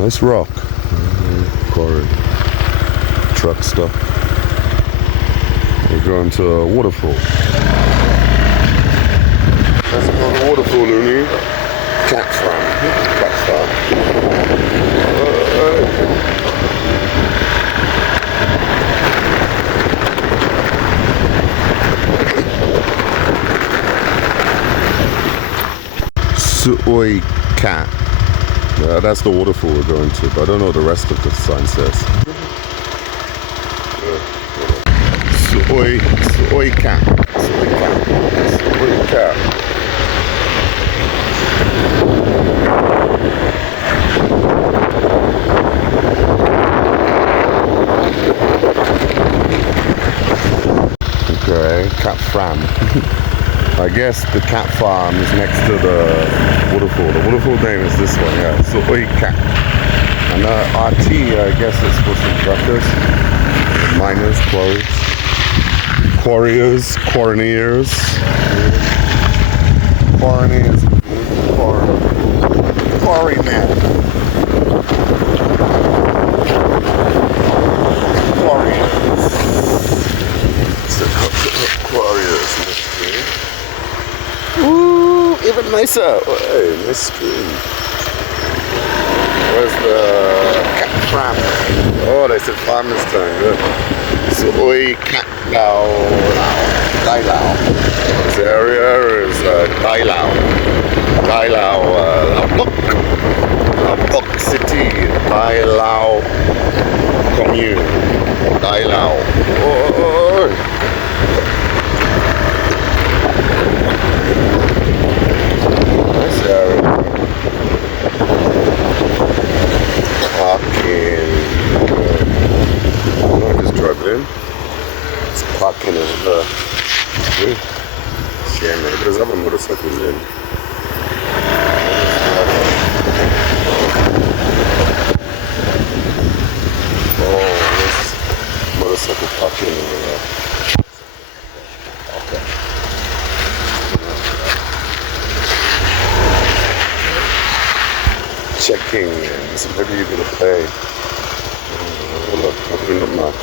Nice rock. Quarry. Truck stop. We're going to a waterfall. Let's go to the waterfall, Looney. Cat farm. Soy cat. That's the waterfall we're going to, but I don't know what the rest of the sign says. Soy cat. Soy cat. Okay, cat farm. I guess the cat farm is next to the waterfall. The waterfall name is this one, yeah. Soy cat. And RT, I guess it's for some truckers, miners, quarrymen. Ooh, even nicer. Hey, nice stream. Where's the cat farm? Oh, they said farmer's time. Good. Soy cat Lao. Dai Lao. This area is Dai Lao. Dai Lao. Lombok City. Dai Lao Commune. Dai Lao. Oh. Nice area. Parking. I just drove in. It's parking over there. Yeah, man, there's other motorcycles in. Oh, this motorcycle parking over there. Okay. Checking, so maybe you're gonna pay. Look, probably not much.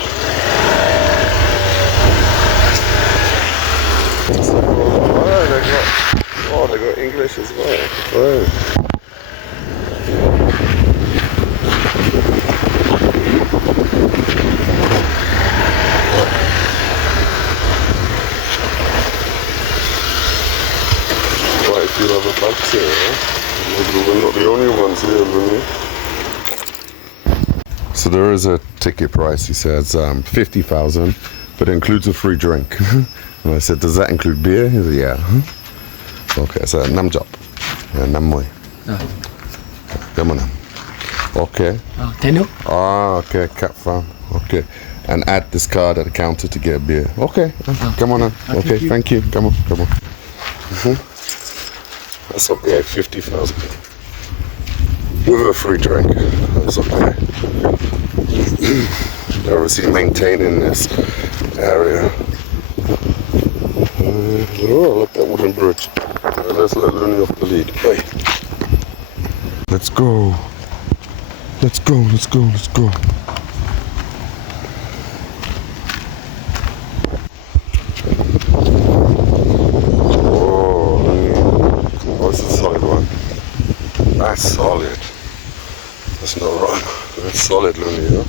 Oh, they got English as well. Oh. Quite a few other bugs here, huh? Maybe we're not the only ones here, really. So there is a ticket price, he says, 50,000, but it includes a free drink. And I said, does that include beer? He said, yeah. Okay, so namjop. Yeah, namoy. Come on. Okay. Tenu? Ah, okay, cat farm. Okay. And add this card at the counter to get a beer. Okay. Come on. Okay, thank you. Come on. That's okay, 50,000. With a free drink. That's okay. They're obviously maintaining this area. Oh, look at that wooden bridge. Let's let Looney off the lead. Hey. Let's go. Let's go. What's the solid one? That's solid. That's not wrong. That's solid, Looney, yeah?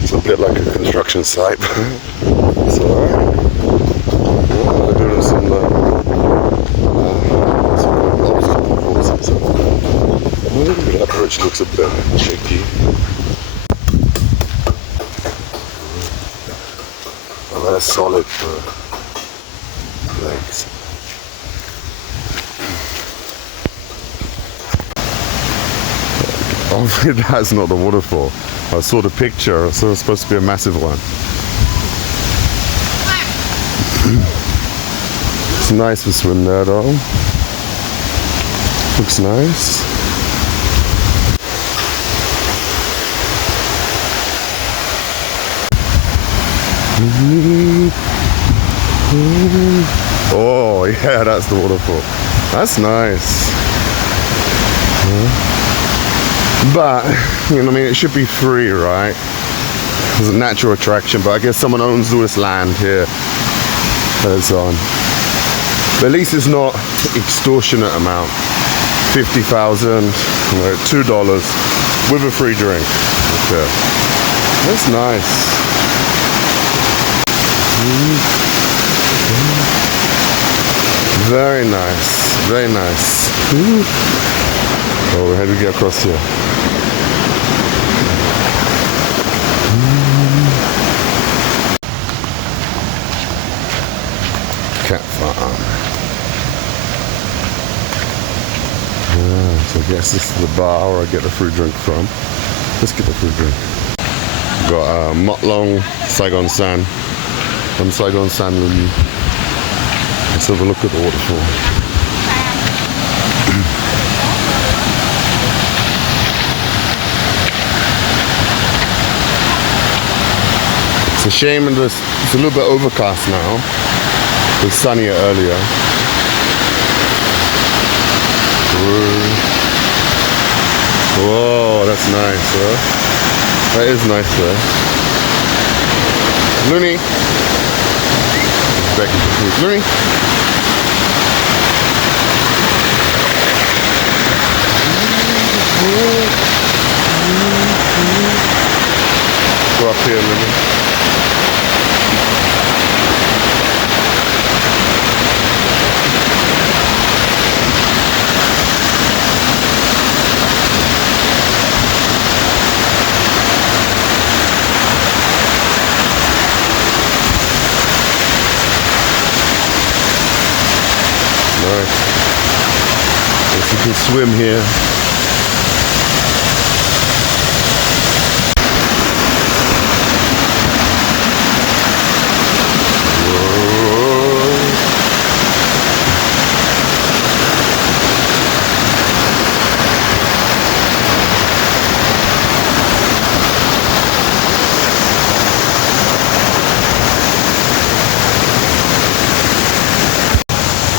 It's a bit like a construction site. It's alright. They're doing some obstacle courses. That bridge looks a bit shaky. Well, that's solid for legs. Obviously that's not the waterfall. I saw the picture, so it's supposed to be a massive one. It's nice to swim there though. Looks nice. Oh yeah, that's the waterfall. That's nice. But, you know, I mean, it should be free, right? It's a natural attraction, but I guess someone owns all this land here. And so on. But at least it's not extortionate amount. 50,000, $2 with a free drink. Okay. That's nice. Very nice. Very nice. Oh, how do we get across here? Cat farm. So I guess this is the bar where I get the free drink from. Let's get the free drink. Got Mot Long, Saigon San. From Saigon San Lumi. Let's have a look at the waterfall. It's a shame it's a little bit overcast now. It was sunnier earlier. Whoa, that's nice, huh? That is nice, though. Looney. Begging for food. Looney. Go up here, Looney. Nice. Yes, you can swim here.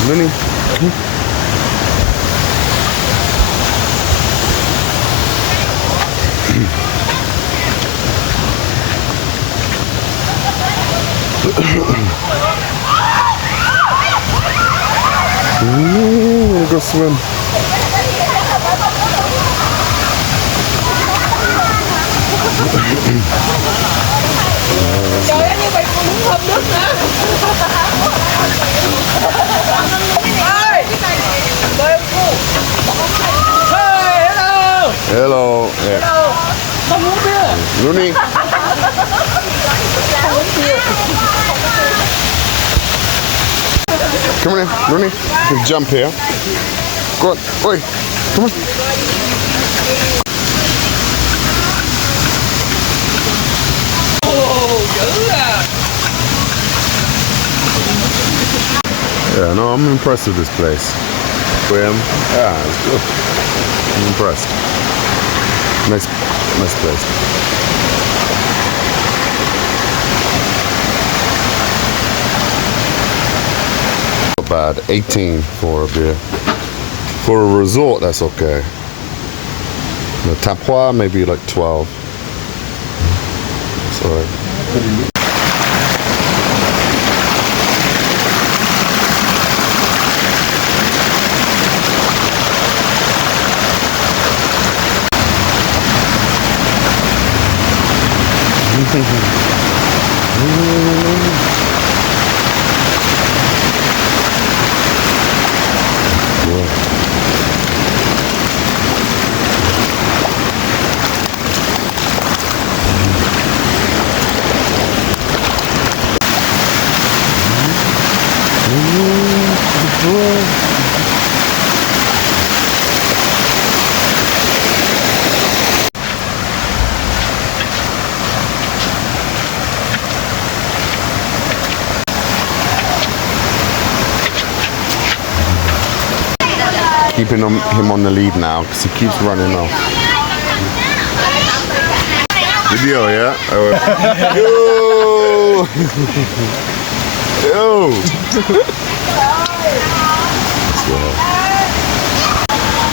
Looney. Ooh, go swim. Trời ơi, như vậy cũng muốn hâm nước nữa. Ơi, mời ông cô. Hey, hello. Hello. Yeah. Hello. Không uống bia. Looney. Không uống bia. Come on in, Looney. You can jump here. Go on. Oi. Come on. Ồ, dữ à. Yeah, no, I'm impressed with this place. Yeah, it's good. I'm impressed. Nice place. Not bad. 18 for a beer. For a resort, that's okay. The Tapua, maybe like 12. That's alright. Keeping him on the lead now because he keeps running off. Video, yeah? Yo! Yo!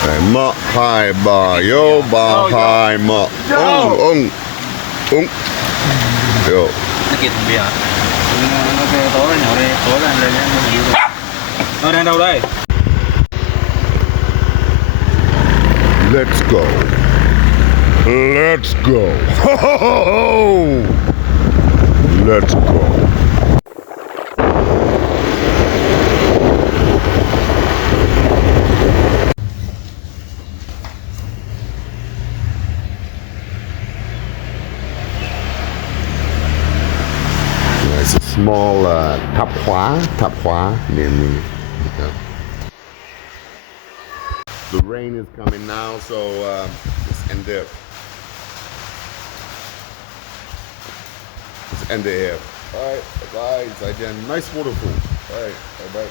Này, mọ hai bà yo bà hai mọ ông yo. Nó kịp thằng bia hả? Nó tối nó nhậu đi, tối là lên nhé. Nó đang đâu đây? Let's go. Let's go. Let's go. There's a small tap khóa near me. Okay. The rain is coming now, so let's end it. Let's end it here. Alright, bye. It's again nice waterfall. Alright, bye.